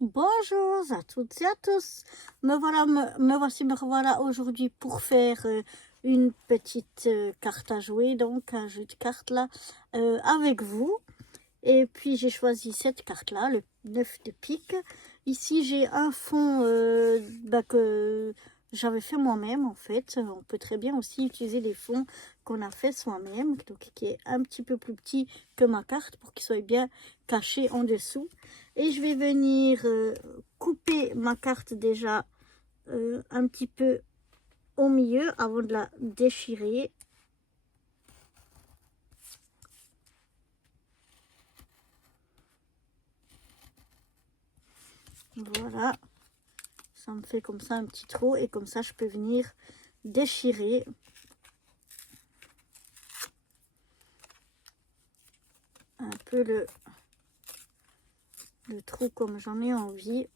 Bonjour à toutes et à tous. Me revoilà aujourd'hui pour faire une petite carte à jouer, donc un jeu de cartes là, avec vous. Et puis j'ai choisi cette carte là, le 9 de pique. Ici j'ai un fond que j'avais fait moi-même en fait. On peut très bien aussi utiliser des fonds qu'on a fait soi-même, donc qui est un petit peu plus petit que ma carte pour qu'il soit bien caché en dessous. Et je vais venir couper ma carte déjà un petit peu au milieu avant de la déchirer. Voilà, ça me fait comme ça un petit trou et comme ça je peux venir déchirer un peu le trou comme j'en ai envie.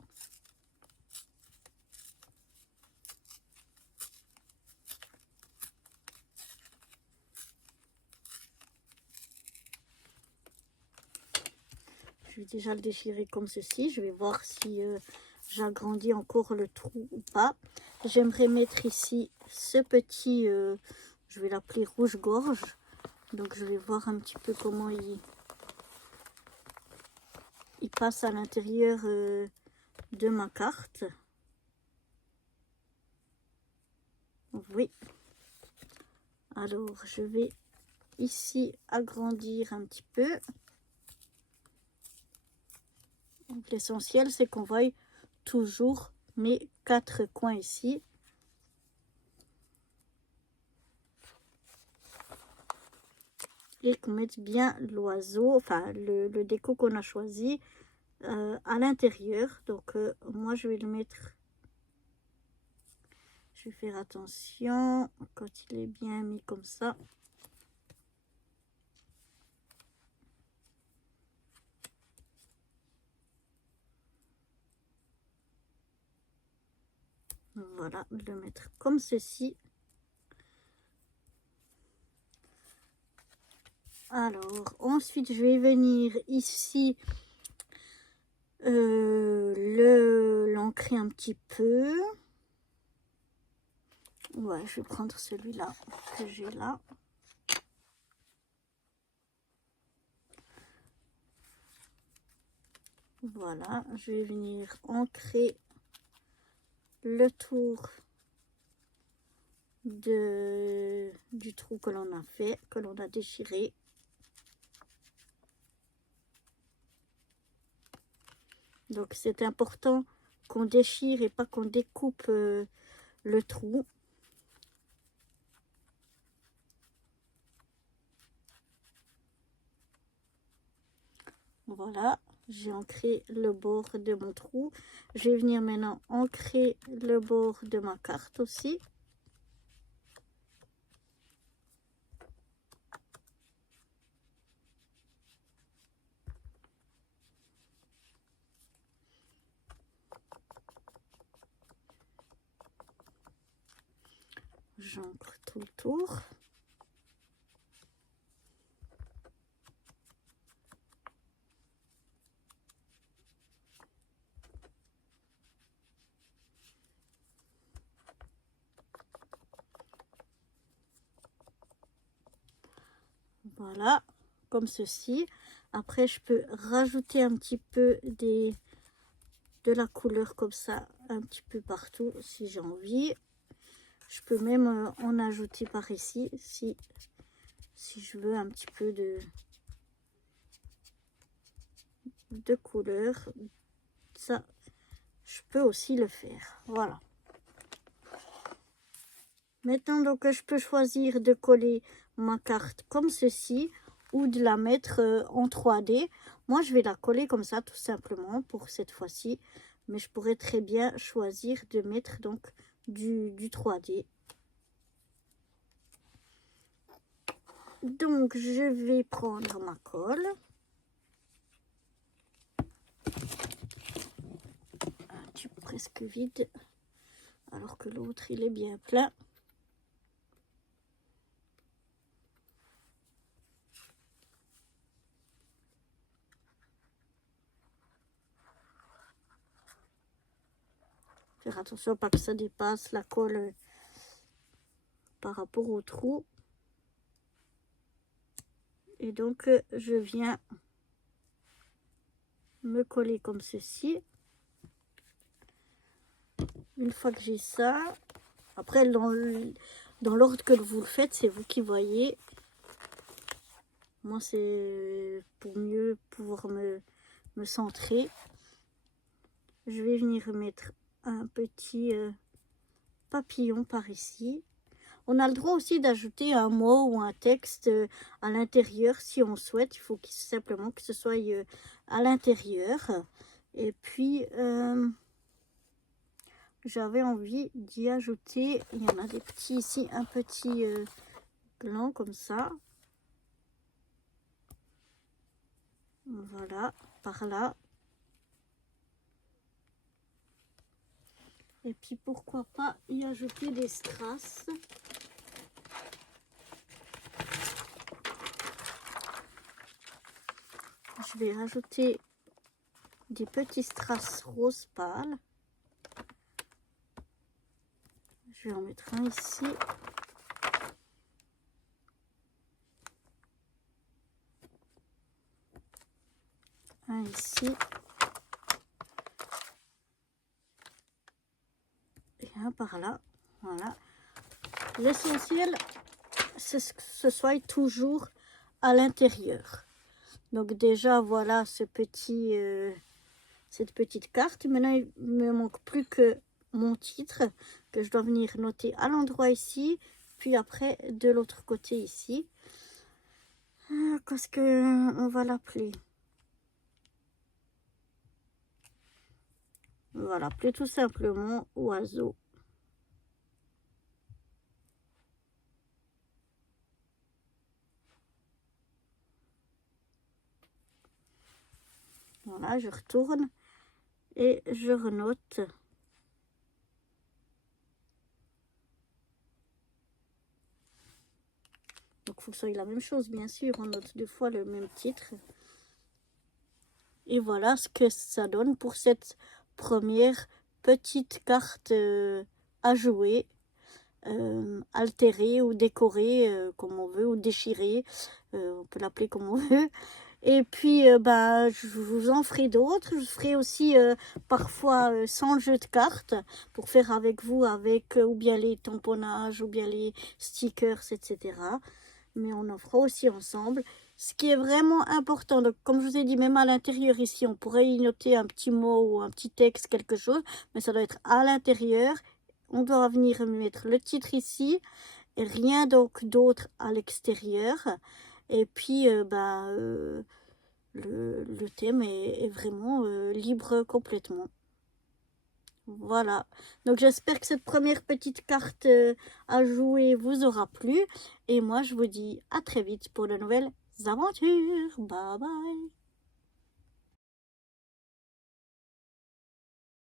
Je vais déjà le déchirer comme ceci. Je vais voir si j'agrandis encore le trou ou pas. J'aimerais mettre ici ce petit, je vais l'appeler rouge-gorge. Donc je vais voir un petit peu comment il passe à l'intérieur de ma carte. Oui. Alors je vais ici agrandir un petit peu. L'essentiel c'est qu'on voie toujours mes 4 coins ici. Et qu'on mette bien l'oiseau, enfin le déco qu'on a choisi à l'intérieur. Donc moi je vais le mettre, je vais faire attention quand il est bien mis comme ça. Voilà, le mettre comme ceci. Alors ensuite je vais venir ici l'ancrer un petit peu. Ouais, je vais prendre celui-là que j'ai là. Voilà, je vais venir ancrer le tour du trou que l'on a fait, que l'on a déchiré. Donc c'est important qu'on déchire et pas qu'on découpe le trou. Voilà, j'ai ancré le bord de mon trou. Je vais venir maintenant ancrer le bord de ma carte aussi. J'ancre tout le tour. Voilà, comme ceci. Après, je peux rajouter un petit peu de la couleur comme ça, un petit peu partout si j'ai envie. Je peux même en ajouter par ici si je veux un petit peu de couleur. Ça, je peux aussi le faire. Voilà. Maintenant, donc, je peux choisir de coller ma carte comme ceci ou de la mettre en 3D. Moi, je vais la coller comme ça, tout simplement, pour cette fois-ci. Mais je pourrais très bien choisir de mettre donc du 3D. Donc, je vais prendre ma colle. Un tube presque vide, alors que l'autre, il est bien plein. Faire attention pas que ça dépasse la colle par rapport au trou. Et donc, je viens me coller comme ceci. Une fois que j'ai ça, après, dans l'ordre que vous le faites, c'est vous qui voyez. Moi, c'est pour mieux pouvoir me centrer. Je vais venir mettre un petit papillon par ici. On a le droit aussi d'ajouter un mot ou un texte à l'intérieur si on souhaite. Il faut simplement que ce soit à l'intérieur. Et puis, j'avais envie d'y ajouter, il y en a des petits ici, un petit gland comme ça. Voilà, par là. Et puis pourquoi pas y ajouter des strass. Je vais rajouter des petits strass rose pâle. Je vais en mettre un ici. Un ici. Et un par là. Voilà. L'essentiel, c'est que ce soit toujours à l'intérieur. Donc déjà, voilà cette petite carte. Maintenant, il me manque plus que mon titre que je dois venir noter à l'endroit ici, puis après de l'autre côté ici. Qu'est-ce que on va l'appeler? On va l'appeler tout simplement oiseau. Voilà, je retourne et je renote. Donc, il faut que ce soit la même chose, bien sûr. On note deux fois le même titre. Et voilà ce que ça donne pour cette première petite carte à jouer, altérer ou décorer comme on veut, ou déchirer. On peut l'appeler comme on veut. Et puis, je vous en ferai d'autres. Je ferai aussi parfois sans jeu de cartes pour faire avec vous, avec ou bien les tamponnages, ou bien les stickers, etc. Mais on en fera aussi ensemble. Ce qui est vraiment important, donc comme je vous ai dit, même à l'intérieur ici, on pourrait y noter un petit mot ou un petit texte, quelque chose, mais ça doit être à l'intérieur. On doit venir mettre le titre ici et rien donc d'autre à l'extérieur. Et puis, le thème est vraiment libre complètement. Voilà, donc j'espère que cette première petite carte à jouer vous aura plu. Et moi, je vous dis à très vite pour de nouvelles aventures. Bye bye.